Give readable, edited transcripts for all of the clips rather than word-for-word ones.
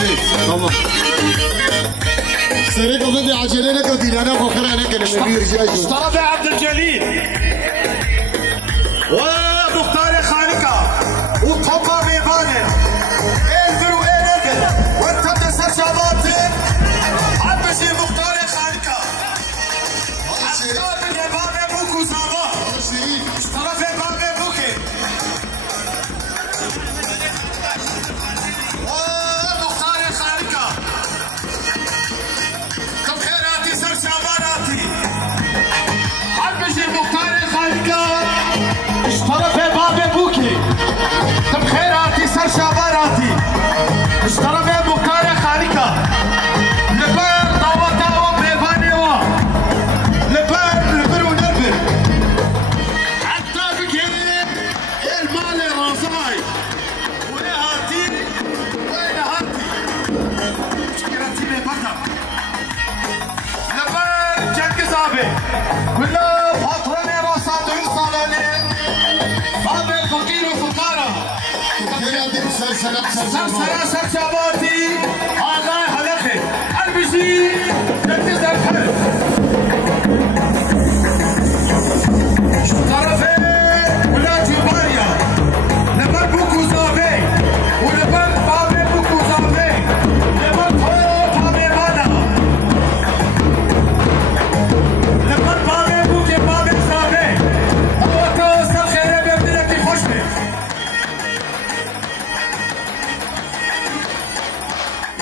مرسي تمام سرقة بدي عجلة لك ودي أنا بخير أنا كنا مبير جاي اشترى في عبد الجليل ومختار خالقة وطبا بيبانة إلفر وإلفر وانت تسر شباطن عبشي مختار خالقة اشترى في بابي بوكو زابا اشترى في بابي بوكي ومختار خالقة طب خيراتي سر شباناتي عبشي مختار خالقة اشترى في باب بوكي طب خيراتي سر شباناتي اشترى في مختار خالقة لبر دعوة بيباني وا لبر ونبر حتى بكير المال رازاي ولهاتي وين هاتي شكراتي بيبانا لبر جنك زابي كله فاطرني راسات وصالوني باب الفقير وفقارة سر شباتي الله يحلقي البشي جنك الحلف طرفي ولا جباريا لبر بوكو زابي ولبر بابي بوكو زابي لبر طوط بابي بانا لبر بابي بوكي بابي زابي هو توصل خيري بيبدلك خوشبي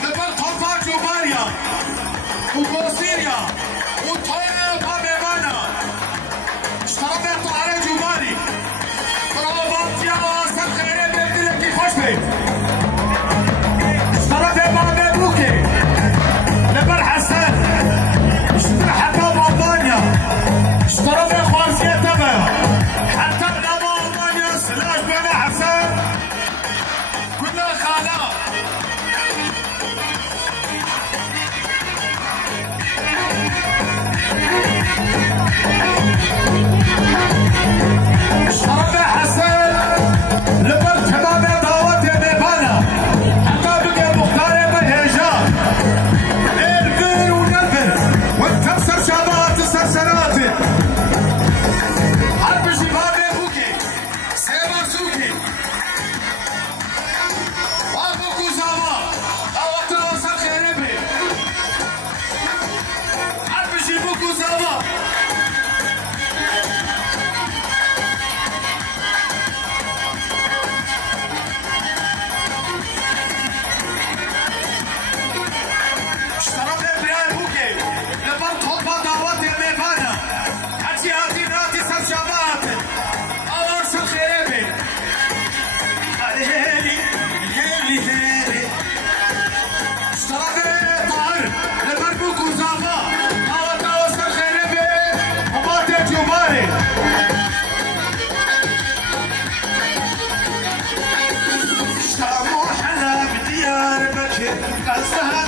لبر طوطا جباريا وبوسيريا وطوط بابي بانا اشترى على جباري برافو يا واسط خيري بيبدلك خوشبي اشترى بابي بوكي لبر حسن اشترى حتى بابانيا اشترى في خوارزية تبع حتى بنابا ألمانيا سلاش بين حسن كلها خالة اشترى في حسن لبر تمام دعوات بيبانا حتى بقى مختار بهيجان الفر ونفر وانتبسر شبات سرسرات حرب شباب بوكي سيبر سوكي وابوكو زاما دعوات وصل خيربي حرب شبوكو زاما اشترى في بريان بوكي لبر طوبة دعوات بيبانا حجي هاتي ناتي سر شبات أمر شو خيربي هيلي هيلي هيلي اشترى في طائر لبر بوكو زابا دعوات وصل خيربي وباتي جباري اشترى محلى بديار بكر قصها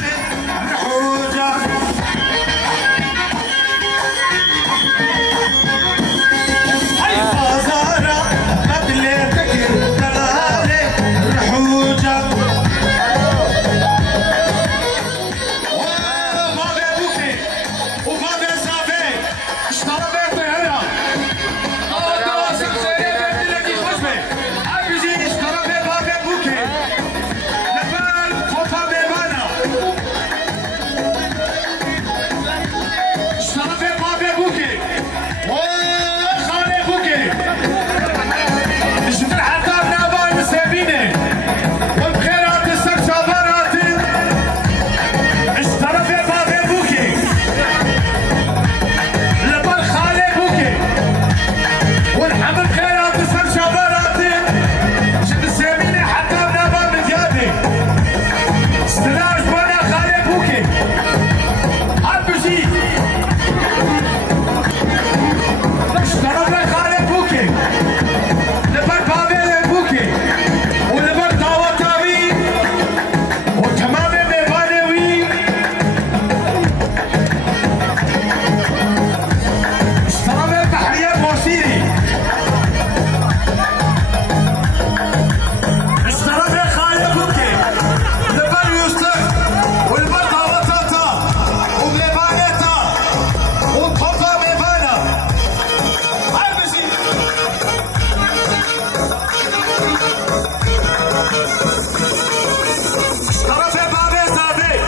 طرف بابي زادي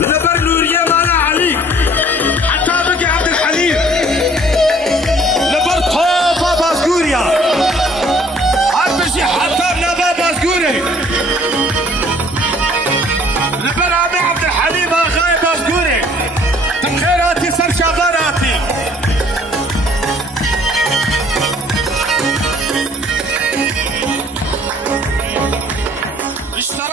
لبر نوريه مالا علي حتى بقي عبد الحليم لبر طوفه باسكوريا هاتشي حتى نبا باسكوري لبر عمي عبد الحليم اخاي باسكوري تخيراتي سر شغالاتي اشترى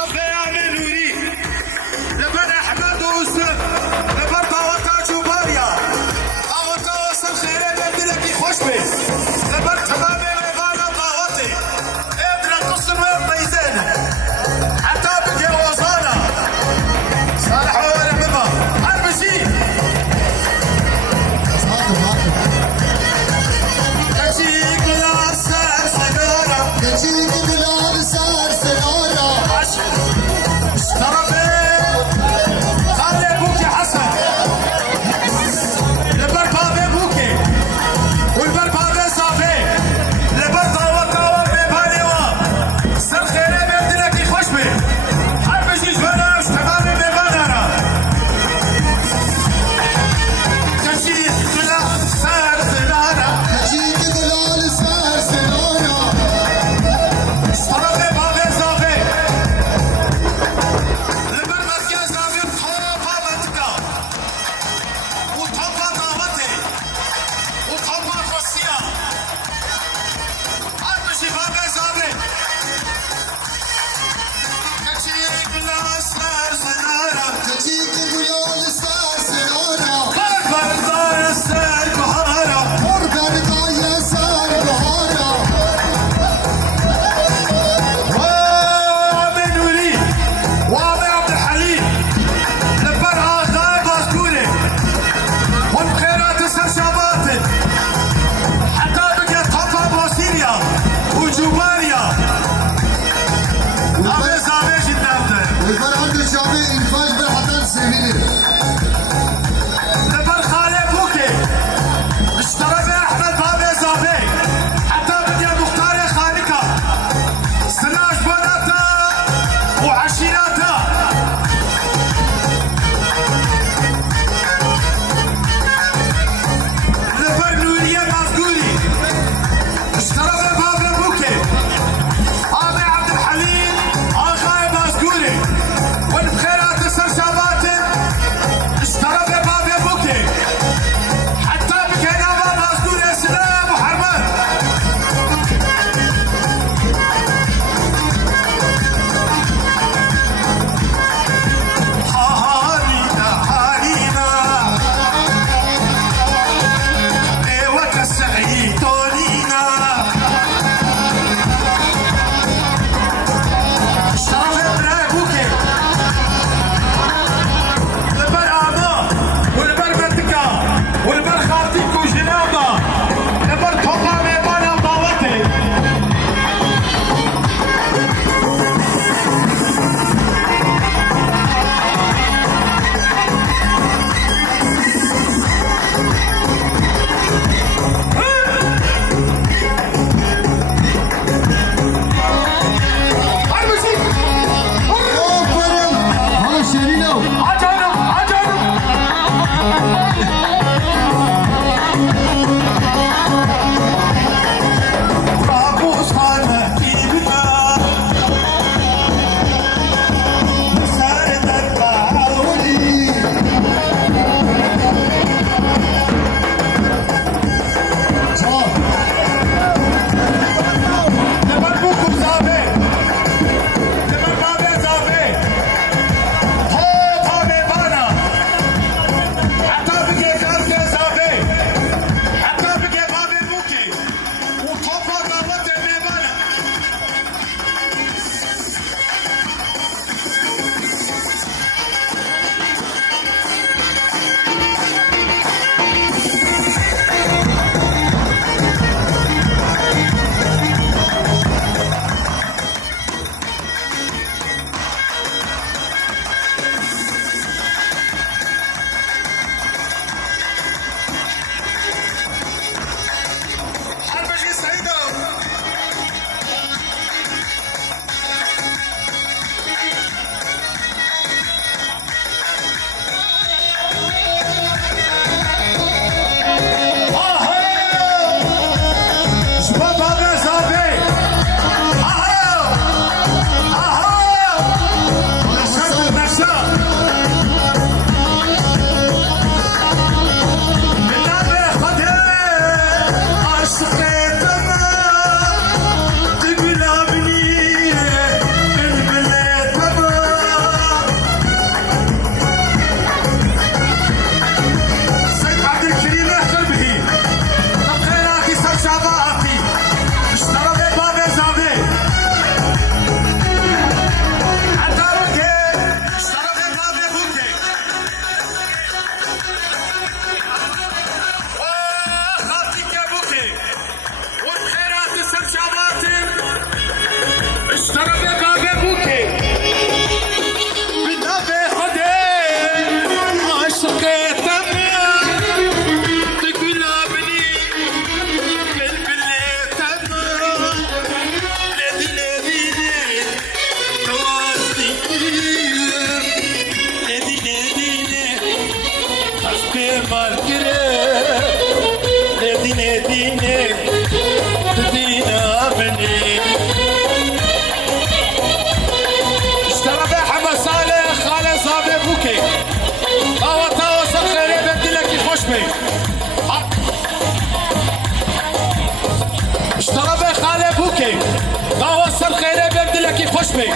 خوش بی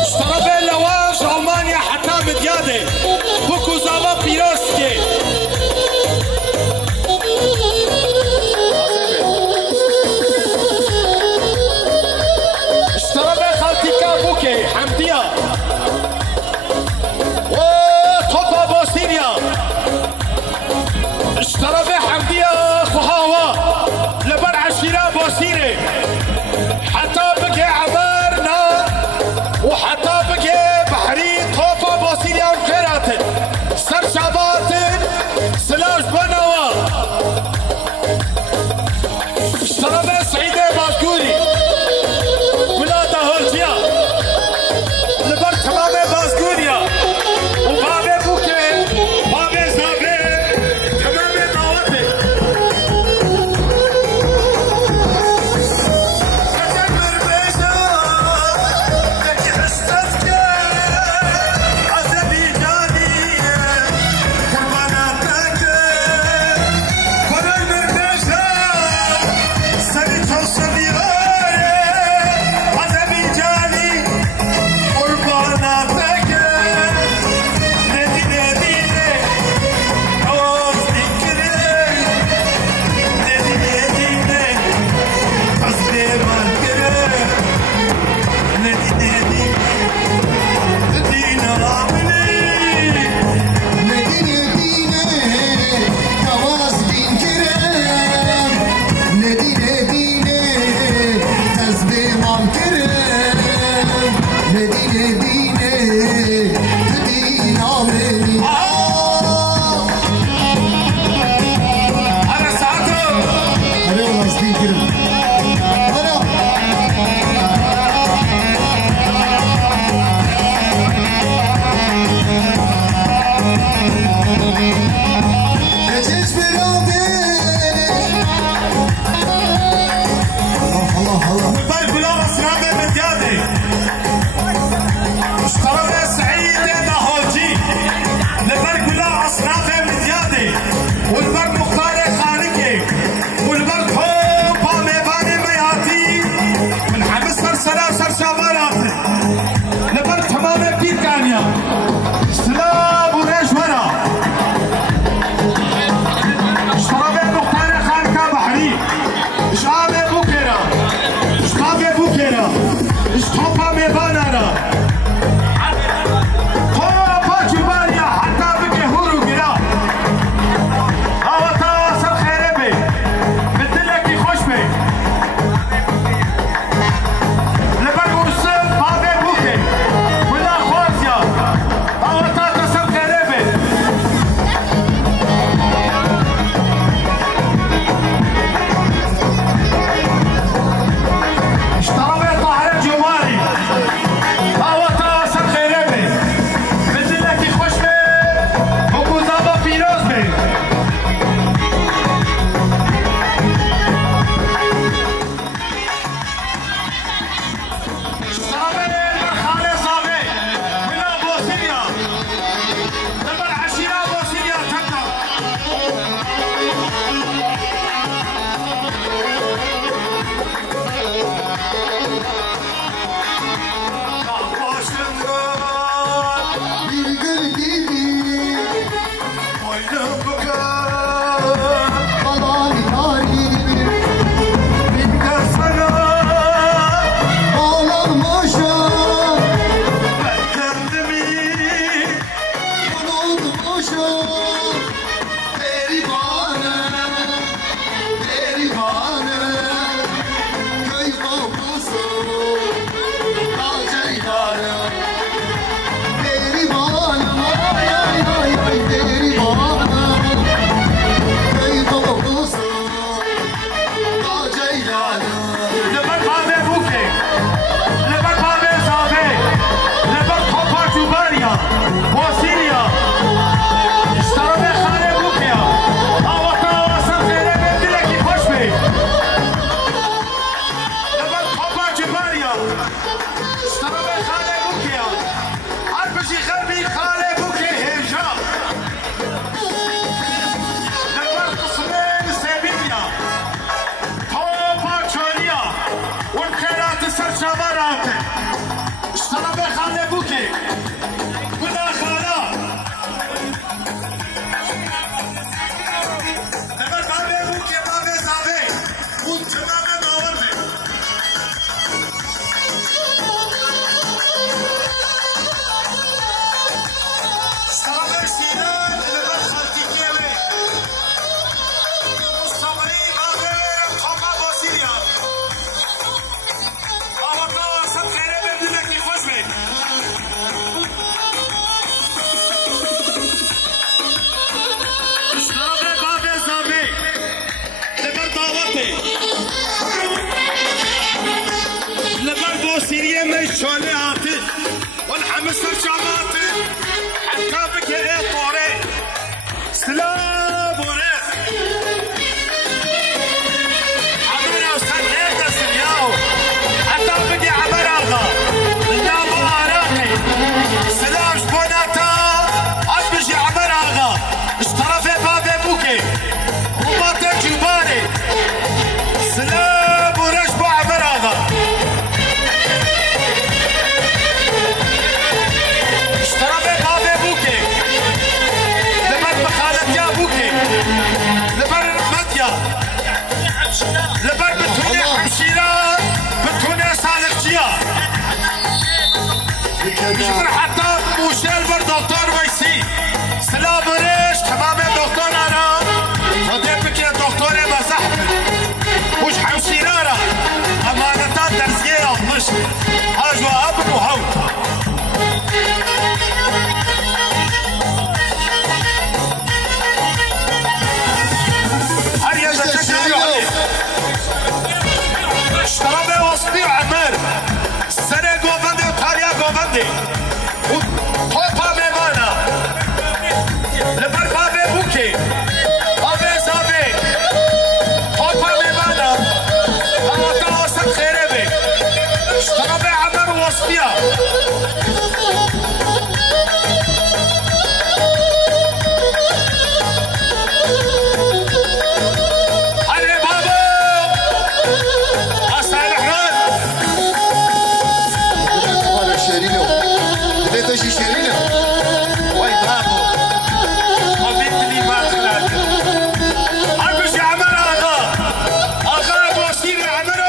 اشترابه لواج آلمانیا حتی مدیاده بکو زاوا پیروست که اشترابه خالتیکا بوکه حمدیا و توپا بوسیریا اشترابه حمدیا خوهاوا لبر عشيرة بوسيرة حتى بكي عبرنا وحتى بكي بحري خوفا بوسيرة وكيرات سر شعبات سلاش بنوا اشترابه سعيدة باشقوري ولادة هولجيا لبر تمامي باشقوريا وبابي بوكي بابي زابي تمامي دعوتي بوكي ولا خالا لبر بابي بوكي بابي زابي وتمام داورتي صابر سينان لبر خالتي كيوي والصبري بابي رقم بوسيريا أوطا سب خيري ببدلكي خوش بي صابر بابي زابي لبر داوتي لبر بوسيريا ميشولي هاتي والحمس الشاماتي حتى بكي طوري سلام وريح عبر أوسان هيدا سرياو حتى بكي عبر أغا النابو آراقي سلام شبوناتا عبجي عبر أغا اشترفي بابي بوكي وباطي جباري سلام ورشبو عبر أغا اشترفي بابي بوكي لبر بخالتيا بوكي لبر مديا لبر بتوني حمشيرة بتوني صالحجيا شكر حتى موشيل بر دكتور ويسي سلام ريش تمام دكتور أنا ودي بكي دكتور مزحف وش حمشيرة أمانتان درزية ومش هاجوا أبن وهوت اشترابي وصبي وعمر السنة قوفندي وطاريا قوفندي وطوطا ميمانا لبر بابي بوكي بابي زابي طوطا ميمانا أوطا وسط خيربي اشترابي عمر وصبيا تجي شيرينه واي برافو حبيبتي ما خلالك حبش يا عمر اغا بوسير يا عمرو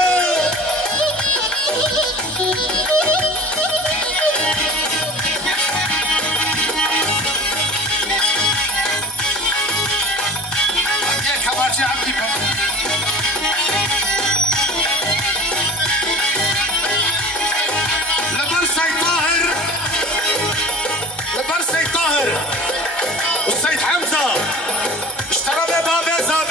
هيك حباجي عبدي لبر سيد طاهر لبر سيد طاهر والسيد حمزة اشترى بابي زابي